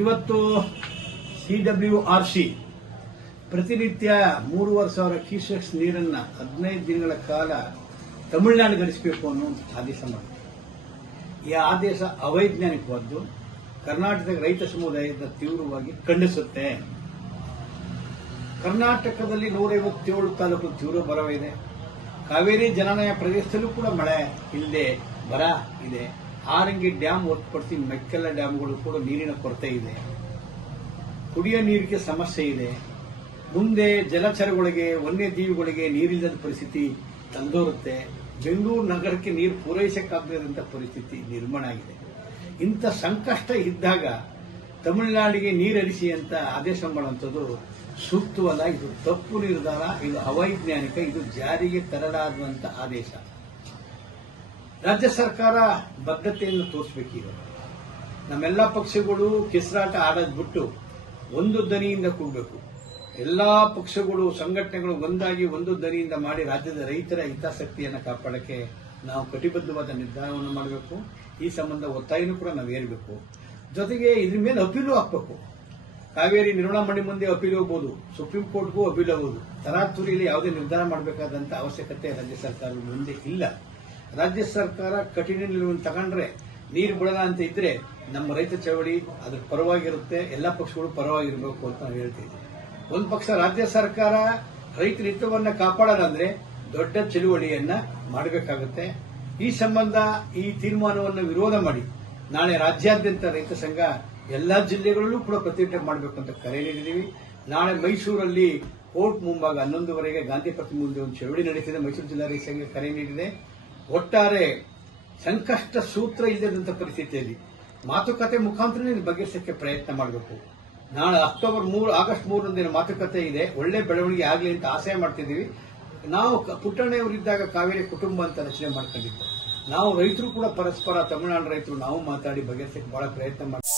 ಇವತ್ತು CWRC ಪ್ರತಿನಿತ್ಯ 3,500 cusecs ನೀರನ್ನು 15 ದಿನಗಳ ಕಾಲ ತಮಿಳುನಾಡು ಗಳಿಸಬೇಕು ಅನ್ನೋ ಆದೇಶ ಮಾಡಿದೆ. ಈ ಆದೇಶ ಅವೈಜ್ಞಾನಿಕವಾದ್ದು, ಕರ್ನಾಟಕದ ರೈತ ಸಮುದಾಯದ ತೀವ್ರವಾಗಿ ಖಂಡಿಸುತ್ತೆ. ಕರ್ನಾಟಕದಲ್ಲಿ 157 ತಾಲೂಕು ತೀವ್ರ ಬರವಿದೆ. ಕಾವೇರಿ ಜಲಾನಯ ಪ್ರದೇಶದಲ್ಲೂ ಕೂಡ ಮಳೆ ಇಲ್ಲದೆ ಬರ ಇದೆ. ಹಾರಂಗಿ ಡ್ಯಾಂ ಹೊರತುಪಡಿಸಿ ಮೆಕ್ಕೆಲ್ಲ ಡ್ಯಾಂಗಳು ಕೂಡ ನೀರಿನ ಕೊರತೆ ಇದೆ. ಕುಡಿಯೋ ನೀರಿಗೆ ಸಮಸ್ಯೆ ಇದೆ. ಮುಂದೆ ಜಲಚರಗಳಿಗೆ, ವನ್ಯಜೀವಿಗಳಿಗೆ ನೀರಿಲ್ಲದ ಪರಿಸ್ಥಿತಿ ತಂದೋರುತ್ತೆ. ಬೆಂಗಳೂರು ನಗರಕ್ಕೆ ನೀರು ಪೂರೈಸಕ್ಕಾಗದಂತ ಪರಿಸ್ಥಿತಿ ನಿರ್ಮಾಣ ಆಗಿದೆ. ಇಂಥ ಸಂಕಷ್ಟ ಇದ್ದಾಗ ತಮಿಳುನಾಡಿಗೆ ನೀರರಿಸಿ ಅಂತ ಆದೇಶ ಮಾಡುವಂಥದ್ದು ಸೂಕ್ತವಲ್ಲ. ಇದು ತಪ್ಪು ನಿರ್ಧಾರ, ಇದು ಅವೈಜ್ಞಾನಿಕ, ಇದು ಜಾರಿಗೆ ತರಲಾದಂಥ ಆದೇಶ. ರಾಜ್ಯ ಸರ್ಕಾರ ಬದ್ಧತೆಯನ್ನು ತೋರಿಸಬೇಕೀಗ. ನಮ್ಮೆಲ್ಲ ಪಕ್ಷಗಳು ಕೆಸರಾಟ ಆಡೋದು ಬಿಟ್ಟು ಒಂದು ದನಿಯಿಂದ ಕೂಡಬೇಕು. ಎಲ್ಲಾ ಪಕ್ಷಗಳು, ಸಂಘಟನೆಗಳು ಒಂದಾಗಿ ಒಂದು ದನಿಯಿಂದ ಮಾಡಿ ರಾಜ್ಯದ ರೈತರ ಹಿತಾಸಕ್ತಿಯನ್ನು ಕಾಪಾಡಕ್ಕೆ ನಾವು ಕಟಿಬದ್ಧವಾದ ನಿರ್ಧಾರವನ್ನು ಮಾಡಬೇಕು. ಈ ಸಂಬಂಧ ಒತ್ತಾಯನೂ ಕೂಡ ನಾವು ಏರಬೇಕು. ಜೊತೆಗೆ ಇದ್ರ ಮೇಲೆ ಅಪೀಲು ಹಾಕಬೇಕು. ಕಾವೇರಿ ನಿರ್ವಹಣಾ ಮಂಡಳಿ ಮುಂದೆ ಅಪೀಲ್ ಹೋಗಬಹುದು, ಸುಪ್ರೀಂ ಕೋರ್ಟ್ಗೂ ಅಪೀಲ್ ಹೋಗಬಹುದು. ತರಾತುರಿಯಲ್ಲಿ ಯಾವುದೇ ನಿರ್ಧಾರ ಮಾಡಬೇಕಾದಂತ ಅವಶ್ಯಕತೆ ರಾಜ್ಯ ಸರ್ಕಾರದ ಮುಂದೆ ಇಲ್ಲ. ರಾಜ್ಯ ಸರ್ಕಾರ ಕಠಿಣ ನಿಲುವನ್ನು ತಗೊಂಡ್ರೆ, ನೀರು ಬಿಡಲ್ಲ ಅಂತ ಇದ್ರೆ ನಮ್ಮ ರೈತ ಚಳವಳಿ ಅದ್ರ ಪರವಾಗಿರುತ್ತೆ. ಎಲ್ಲ ಪಕ್ಷಗಳು ಪರವಾಗಿರಬೇಕು ಅಂತ ನಾವು ಹೇಳ್ತೀವಿ. ಒಂದು ಪಕ್ಷ ರಾಜ್ಯ ಸರ್ಕಾರ ರೈತರ ಹಿತವನ್ನ ಕಾಪಾಡಲ್ಲ ಅಂದ್ರೆ ದೊಡ್ಡ ಚಳುವಳಿಯನ್ನ ಮಾಡಬೇಕಾಗುತ್ತೆ. ಈ ಸಂಬಂಧ ಈ ತೀರ್ಮಾನವನ್ನು ವಿರೋಧ ಮಾಡಿ ನಾಳೆ ರಾಜ್ಯಾದ್ಯಂತ ರೈತ ಸಂಘ ಎಲ್ಲಾ ಜಿಲ್ಲೆಗಳಲ್ಲೂ ಕೂಡ ಪ್ರತಿಭಟನೆ ಮಾಡಬೇಕು ಅಂತ ಕರೆ ನೀಡಿದ್ದೀವಿ. ನಾಳೆ ಮೈಸೂರಲ್ಲಿ ಕೋರ್ಟ್ ಮುಂಭಾಗ 11:30 ಗಾಂಧಿ ಪ್ರತಿಮೆ ಮುಂದೆ ಒಂದು ಚಳವಳಿ ನಡೆಸಿದೆ. ಮೈಸೂರು ಜಿಲ್ಲಾ ರೈತ ಸಂಘ ಕರೆ ನೀಡಿದೆ. ಒಟ್ಟಾರೆ ಸಂಕಷ್ಟ ಸೂತ್ರ ಇಲ್ಲದಂತ ಪರಿಸ್ಥಿತಿಯಲ್ಲಿ ಮಾತುಕತೆ ಮುಖಾಂತರ ಬಗೆಹರಿಸಕ್ಕೆ ಪ್ರಯತ್ನ ಮಾಡಬೇಕು. ನಾಳೆ ಆಗಸ್ಟ್ 3 ಮಾತುಕತೆ ಇದೆ. ಒಳ್ಳೆ ಬೆಳವಣಿಗೆ ಆಗಲಿ ಅಂತ ಆಸೆ ಮಾಡ್ತಿದ್ದೀವಿ. ನಾವು ಪುಟ್ಟಣ್ಣಯವರಿದ್ದಾಗ ಕಾವೇರಿ ಕುಟುಂಬ ಅಂತ ರಚನೆ ಮಾಡ್ಕೊಂಡಿದ್ದು. ನಾವು ರೈತರು ಕೂಡ ಪರಸ್ಪರ, ತಮಿಳುನಾಡು ರೈತರು ನಾವು ಮಾತಾಡಿ ಬಗೆಹರಿಸಕ್ಕೆ ಬಹಳ ಪ್ರಯತ್ನ ಮಾಡ್ತೀವಿ.